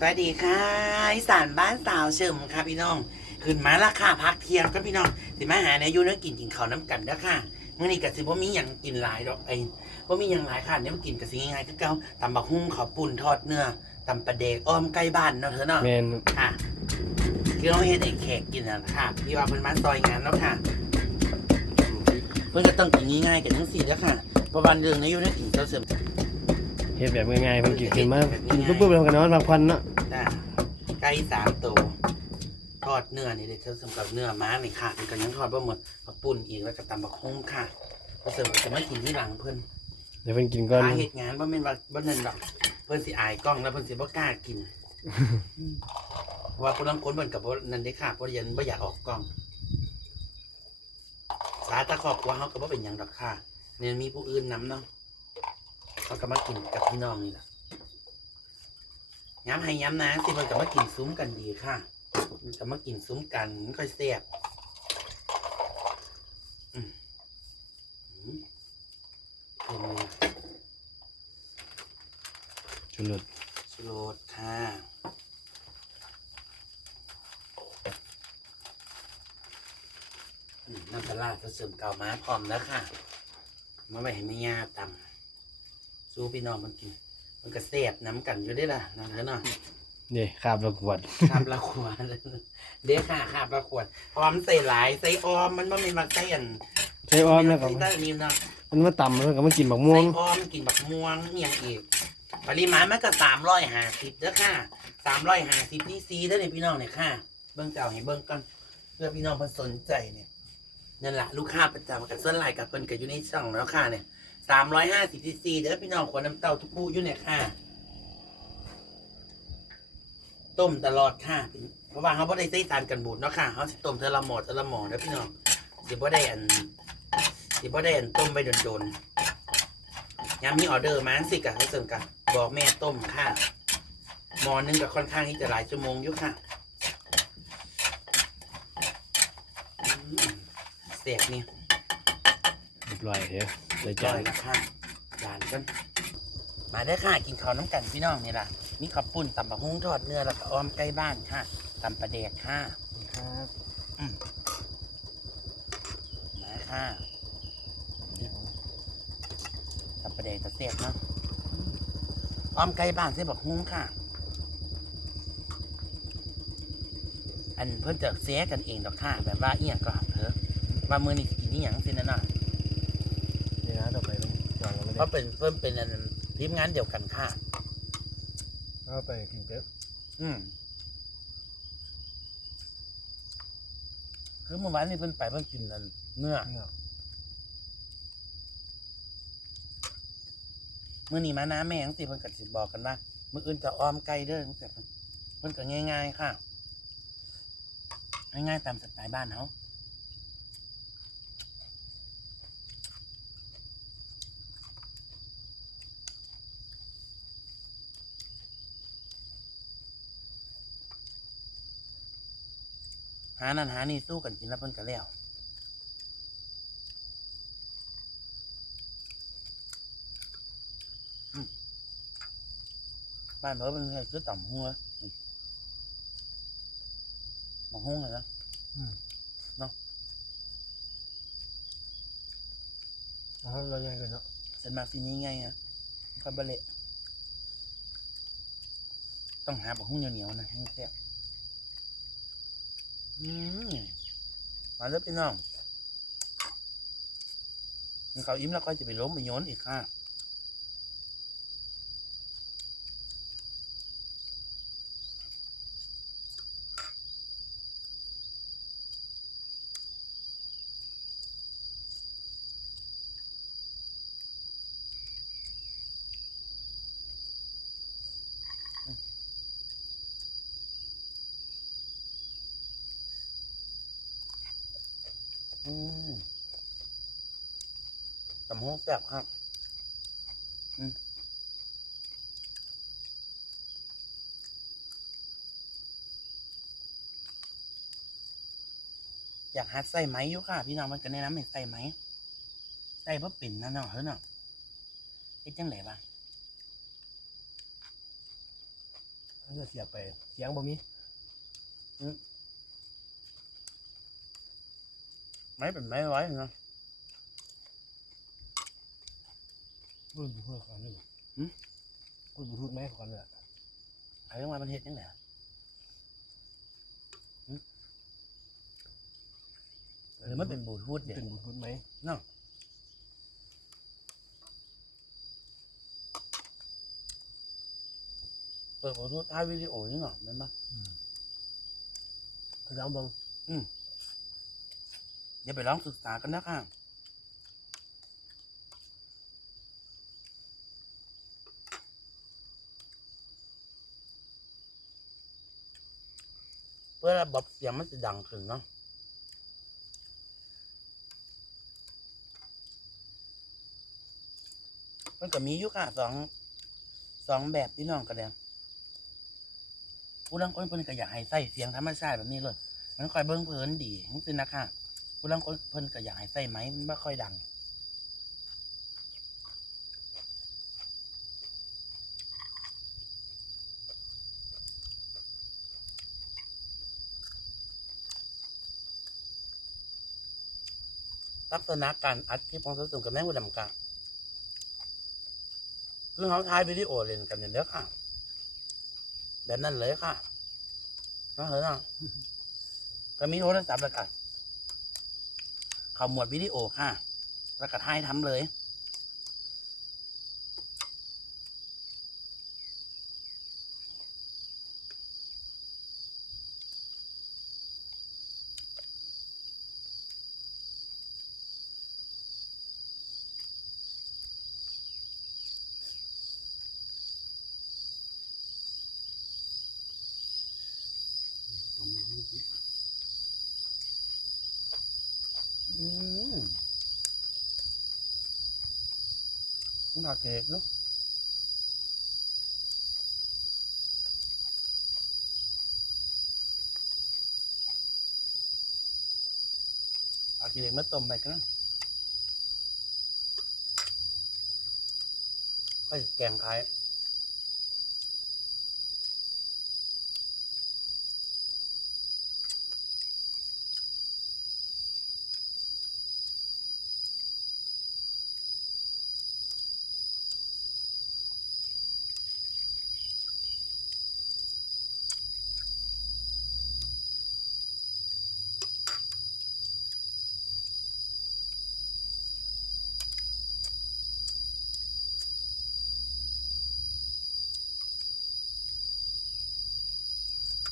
สวัสดีค่ะอีสานบ้านสาวเฉิมค่ะพี่น้อง ขึ้นมาราคาพักเที่ยงก็พี่น้อง สิมาหาในอายุเนื้อกินกินข้าวน้ำกันเด้อค่ะมื่อนี้ก็สิบ่มีหยังกินหลายดอกไอ้บ่มีหยังหลายค่ะเนี่ยมันกินก็สิง่ายๆคือเก่าตำบักหุ่งข้าวปุ้นทอดเนื้อตำปลาเดกอ้อมใกล้บ้านเนาะเธอเนาะแมนค่ะคือเราเฮ็ดไอ้แขกกินน่ะค่ะพี่ว่าเพิ่นมาซอยงานแล้วค่ะเพิ่นก็ต้องกินง่ายๆกันทั้งสี่แล้วค่ะเพราะวันเรื่องในอายุเนื้อกินเจ้าเสริม เฮ็ดแบบง่ายๆเพิ่นกินขึ้นมาแบบง่ายๆปุ๊บปุ๊บแล้วก็นอนพักผ่อนเนาะจ้ะไก่สามตัวทอดเนื้อนี่เด็ดสำหรับเนื้อม้านี่ค่ะเป็นกันยังทอดบ่หมดผักปุ่นอีกแล้วก็ตำบักฮุ้งค่ะเพิ่นเสริมจะมากินที่หลังเพิ่นเดี๋ยวเพิ่นกินก่อนหาเหตุงานบ่แม่นว่าบ่นั่นดอกเพิ่นสิอายกล้องแล้วเพิ่นสิบ่กล้ากินอืมเพราะว่าผู้ลางคนเพิ่นก็บ่นั่นเด้ค่ะบ่เรียนบ่อยากออกกล้องสาตาครอบครัวเฮาก็บ่เป็นหยังดอกค่ะเนี่ยมีผู้อื่นนํเนาะ เขาก็มากินกับพี่น้องนี่ล่ะย้ำให้ย้ำนะสิเพิ่นก็มากินซุ้มกันดีค่ะมันก็มากินซุ้มกันมันค่อยแซ่บอืมอืมเค็มเลยชุรสชูโรสค่ะอืมน้ำปลาร้าผสมเก่าม้าพร้อมแล้วค่ะ มาไว้ให้แม่ย่าตำ สู้พี่น้องมันกิน มันก็แซ่บน้ำกันอยู่ได้อล่ะนะเธอเนาะนี่คาบละขวดคาบละขวดเด้อค่ะคาบละขวดเพราะว่ามันใส่หลายใส่ออมมันไม่มีมาใส่อันใช้อ้อมแล้วก็ใส่ใต้นิ้วเนาะมันมาตำแล้วก็มากินบักม่วงใส่ออมกินบักม่วงอหย่างอีกปริมาณมันก็สามร้อยห้าสิบเด้อค่ะสามร้อยห้าสิบนี่ซีเด้อเนี่ยพี่น้องเนี่ยค่ะ เบิ้งเจ้าให้เบิ้งกันเพื่อพี่น้องเพิ่นสนใจเนี่ยนั่นแหละลูกค้าประจำกับส่วนหลายกับเพิ่นก็อยู่ในช่องแล้วค่ะเนี่ย สามร้อยห้าสิบซีซีเด้อพี่น้องขวดน้ำเต้าทุกผู้อยู่เนี่ยค่ะ ต้มตลอดค่ะเพราะว่าเขาบ่ได้ใส่สารกันบูดเนาะค่ะเขาสิต้มเทอละหมอดเทอละหมอด้อพี่น้องสิบ่ได้อันสิบ่ได้อันต้มไปโดนๆยามมีออเดอร์มาสิกะเขาเสริมกันบอกแม่ต้มค่ะหมอนึงก็ค่อนข้างที่จะหลายชั่วโมงอยู่ค่ะเสียบเนี่ย ร้อยเด้อใส่จจาอนยละค่ะจานกันมาได้อค่ะกินข้าวน้ำกันพี่น้องนี่ล่ะมีข้าวปุ้นตำบะฮุ้งทอดเนื้อแล้วก็อ้อมใกล้บ้านค่ะตำปลาแดกค่ะครับมาค่ะตำปลาแดกตะเสียบเนาะอ้อมใกล้บ้านเส้นบะฮุ้งค่ะ อันเพิ่นจะเสียกันเองดอกค่ะแบบว่าเอียงก็เถอะว่ามือนี่สิกินนี่ยังสินะน่ะ นี่นะต่อไปต้องวางกันไม่ เพได้ราะเป็นเพิ่นเป็นอันทีมงานเดียวกันค่ะเอาไปกินเป๊ปอืมคือเมื่อวานนี่เพิ่นไปเพิ่นกินอันเนื้อเนี่ยมื้อนี้มาน้าแม่จังซี่เพิ่นก็สิบอกกันว่ามื้ออื่นจะอ้อมไก่เด้อจังซี่เพิ่นก็ง่าย ๆ ค่ะ ง่ายๆตามสไตล์บ้านเฮา หานั่นหานี่สู้กันกินแล้วเพิ่นก็แล้วบ้านเพิ่นเป็นไงคือต่ำหัวมองห้องเลยนะอ๋อเรายังกันเนาะเส้นมาซีนี้ไงอะก็บะเละต้องหาบะหุ้งเหนียวๆนะแห้งแซ่บ อืมมาแล้วพี่น้องเขาอิ่มแล้วก็จะไปล้มไปโยนอีกค่ะ แซ่บครับอยากหัดใส่ไหมอยู่ค่ะ พี่น้องมันก็แนะนำให้ใส่ไหมใส่เพื่อปิ่นนะเนาะเฮ้ยเนาะเฮ็ดจังไหนบ้างมันจะเสียบไป เสียงบ่มีไม้เป็นไม้ไว้เนาะ รุ่นบลูทูธก่อนเลยบ่หืมรุ่นบลูทูธไหมก่อนเลยอะไอ้เรื่องว่ามันเฮ็ดยังไงหรือมันเป็นบลูทูธมันเนี่ยเป็นบลูทูธไหมเนาะเปิดบลูทูธถ่ายวิดีโอนี่เนาะแมันมั้ยคือเอาเบังอย่าไปลองศึกษากันนะค่ะเพื่อระบบเสียงมันจะดังขึ้นเนาะมันก็มีอยู่ค่ะสองสองแบบพี่น้องกันเลยผู้ลังคนเพิ่นก็อยากให้ใส่เสียงธรรมชาติแบบนี้เลย มันค่อยเบิ้งเพลินดีจริงๆนะค่ะผู้ลังคนเพิ่นก็อยากให้ใส่ไหมมันไม่ค่อยดัง ลักษณะการอัดคลิปของสะสมกับแม่งอุดมกาคือเขาถ่ายวิดีโอเล่นกันเนี่ยเด้อค่ะ แบบนั้นเลยค่ะน้องเห็นอะก็มีโทรศัพท์แล้วกันเขาหมวดวิดีโอค่ะ แล้วก็ถ่ายทำเลย อืมคุณผักเกเนาะอาขี้เล็กมาต้มไปกันนะก็แกงไข่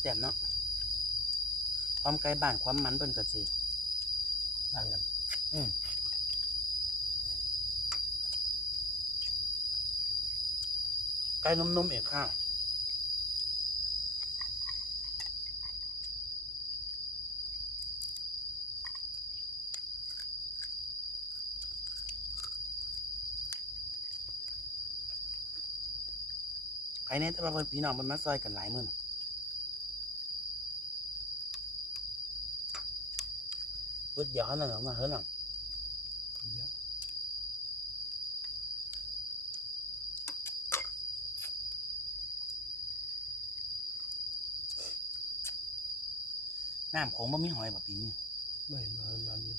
แซ่บเนาะความไกลบ้านความมันเป็นกระสีต่างกันไก่นุ่มๆเองค่ะใครเนี่ยแต่ว่าเพิ่นพี่น้องมันมาซอยกันหลายมื้อน่ะเบิดเดี๋ยวเขานั่นน่ะมาเฮ้ยน่ะ เดี๋ยว น้ำ โขงบ่มีหอยแบบปีนี้ไม่เห็นมามามี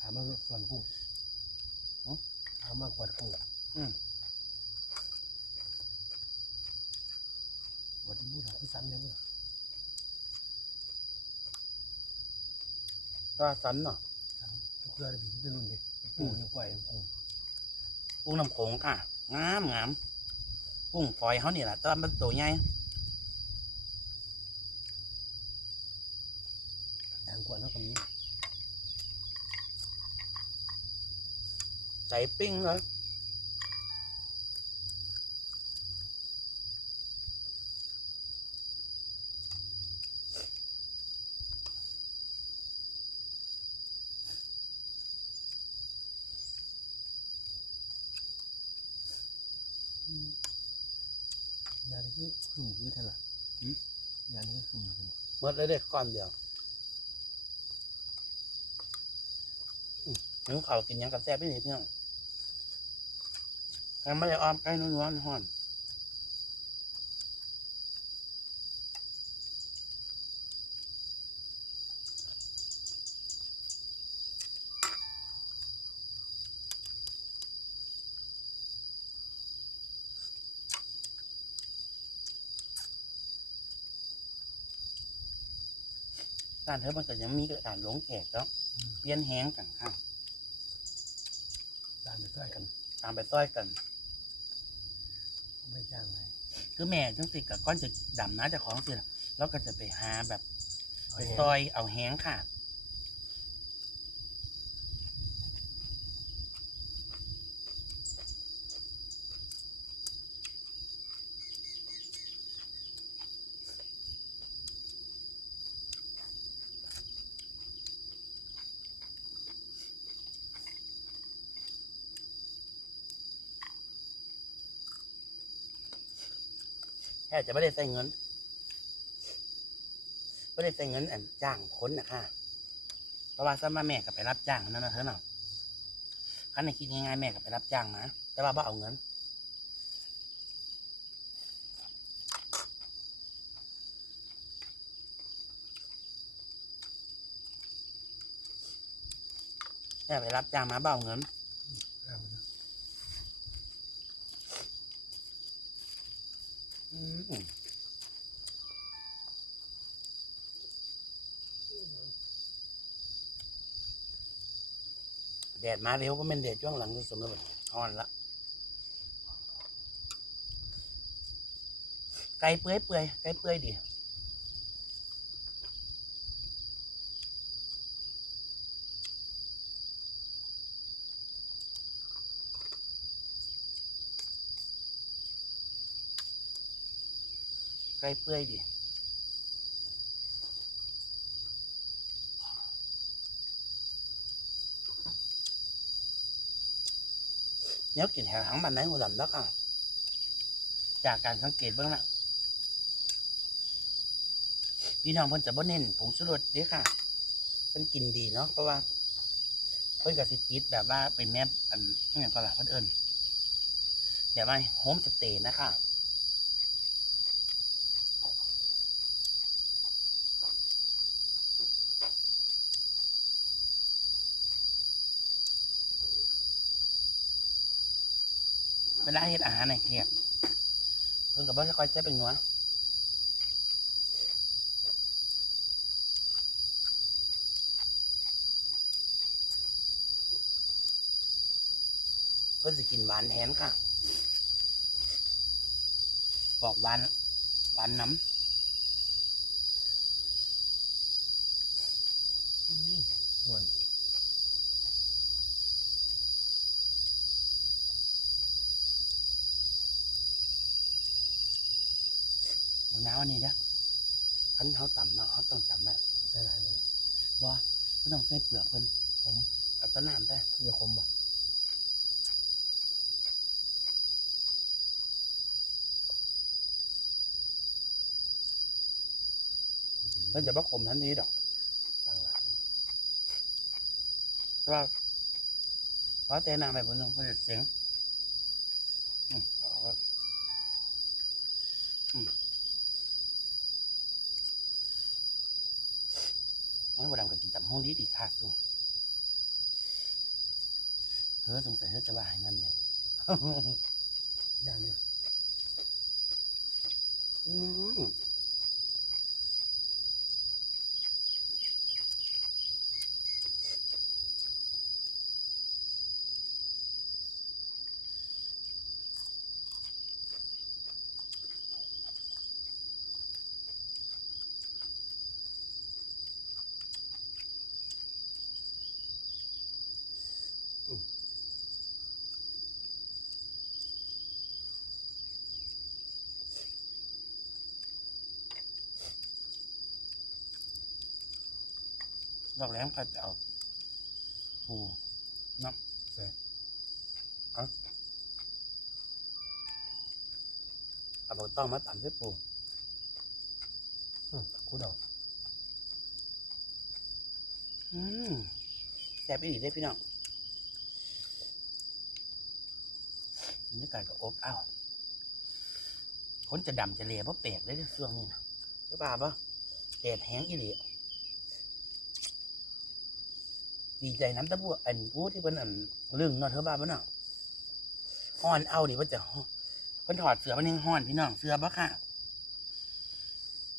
ถามมาส่วนกุ้งอ๋อถามมากวาดกุ้งอืมวัดที่บูดาคือสันเลยบูดาก็สันเนาะทุกเรือได้ผีเป็นรุ่นดิปูยังกว่ายังกุ้งกุ้งน้ำโขงค่ะงามงามกุ้งฝอยเขานี่แหละแตอนมันตัวใหญ่แต่งกว่าเท่ากับนี้ใส่ปิ้งเลย คือขึ้นคือเท่าไหร่ยานี้ก็ขึ้นเหมือนกันหมดเลยเด็กก้อนเดียวอืมหิวเขาวกินยังกับแซ่บไม่หนีพี่น้องแต่ไม่ได้ออมใกล้นวลๆห่อน ร้านเธอมันก็ยังมีการหลงแขกแล้วเปลี่ยนแห้งกันค่ะตามไปช่วยกันตามไปซ้อยกันไม่จ้างไหนคือแม่จังสิกับก้อนจะดำนะเจะของสิล่ะแล้วก็จะไปหาแบบเอาไปแห้งซอยเอาแห้งค่ะ ค่จะไม่ได้ใส่เงินไม่ได้ใส่เงินอันจ้างคนนะค่ะเพราะว่าสมาแม่ก็ไปรับจ้างนั่นนะเธอเนาะคันในคิดง่ายๆแม่ก็ไปรับจ้างนะแต่ว่าไ่เอาเงินแม่ไปรับจ้างมาเบเอาเงิน เอานะ อืมแดมาเร็วก็เป็นแดดช่วงหลังสมแล้วอ่อนละไก่เปื่อยเปื่อยไก่เปื่อยดีไก่เปื่อยดี เนี้ยกินแหางมันไหนหัวดำแล้วค่ะจากการสังเกตเบื้องหลังพี่น้องเพิ่นจะบ่เน้นผงชูรสเด้อค่ะเพิ่นกินดีเนาะเพราะว่าเพิ่นก็สิติดแบบว่าเป็นแม่อันนี่ก็ล่ะเพิ่นเอิ้นแบบว่าโฮมสเตย์นะคะ ลาเฮ็ดอาหารในเทียบเพิ่นกับบ่ค่อยใช้เป็นนัวเพิ่นสิกินหวานแทนค่ะ บอกหวานหวานน้ำวนำมื้อหนาวอันนี้เด้อคันเฮา ต้องจำไว้ใช่ไหมเลยบ่บ่ต้องใส่เปลือกเพิ่นผมเอาแต้นน้ำแต่เขาจะคมป่ะเพิ่นจะบ่ขมทันทีดอกต่างหลักแต่ว่าเพราะแต่น้ำไปบนนึงเพิ่นจะเสียงอืมเอาครับอืม น้อยบ่ดำก็กินตำห้องดีดีค่ะสุเฮ้อสงสัยเฮ้อจะว่าให้นั่นเนี่ยอย่างเนี้ยอืม ดอกแหลมก็จะเอาปูนาะใช่เอาบอกต้องมาตำเส้ปูอืมกูเดาอืมแซ่บอีกได้พี่น้องบรรยากาศก็อบอ้าวคนจะดำจะเหล่เพราะแปลกเลยเด้อช่วงนี้นะหรือเปล่าปะแดดแห้งอีหลี ดีใจน้ำตะบัวอันกูที่เป็นอันลึงเนาะเธอบ้าพี่น้องห่อนเอานี่พ่นจะพิ่นถอดเสื้อเพิ่นยังห่อนพี่น้องเสื้อบ่ค่ะ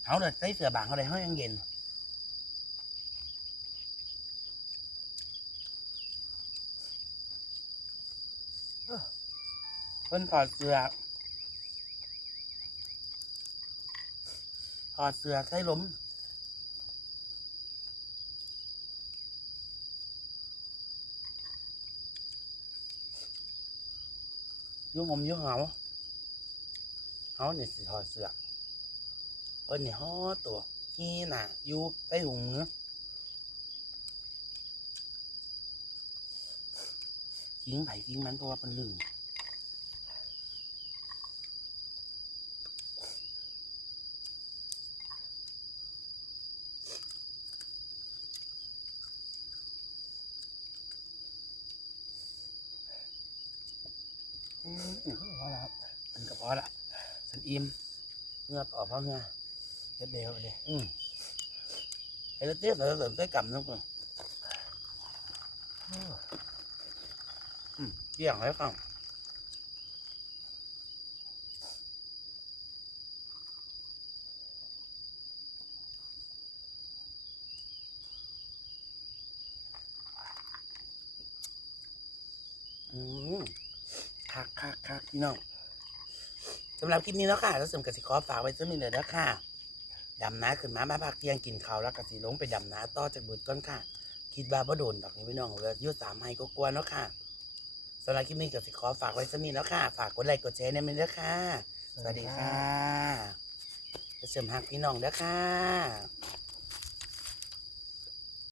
เขาเด้ใส่เสื้อบางเขาเลยเฮายังเย็นพิ่นถอดเสื้อถอดเสื้อใส่ล้ม ยุ่งมยุ่งเหงาเขาเนี่ยสิถอดเสือเพิ่นเนี่ยห่อตัวนี่น่ะอยู่ใต้ถุงมือยิงไผ่ยิงมันเพราะว่าเป็นลืม พอแล้วครับมันก็พอละฉันอิ่มเงือกออกเพราะเงือเฮ็ดเดียวเลยอืมไอ้เตี้ยแต่เสริมได้กำนึงก่อนอืมเกี่ยงแล้วครับอืม คักคักคักพี่น้องสำหรับคลิปนี้แล้วค่ะแล้วเสริมกสิขอฝากไว้สักนิดเดียวนะค่ะดำน้าขึ้นมามาพักเที่ยงกินข้าวแล้วก็สิลงไปดำน้าต่อจากบุตรก้อนค่ะ คิดว่าบ่โดนดอกนี้พี่น้องเลยอยุสามไฮก็กลัวเนาะค่ะสำหรับคลิปนี้ก็สิขอฝากไว้สักนิดแล้วค่ะ ฝากกดไลค์กดแชร์ในมันด้วยค่ะ สวัสดีค่ะจะเสริมหักพี่น้องเด้อค่ะ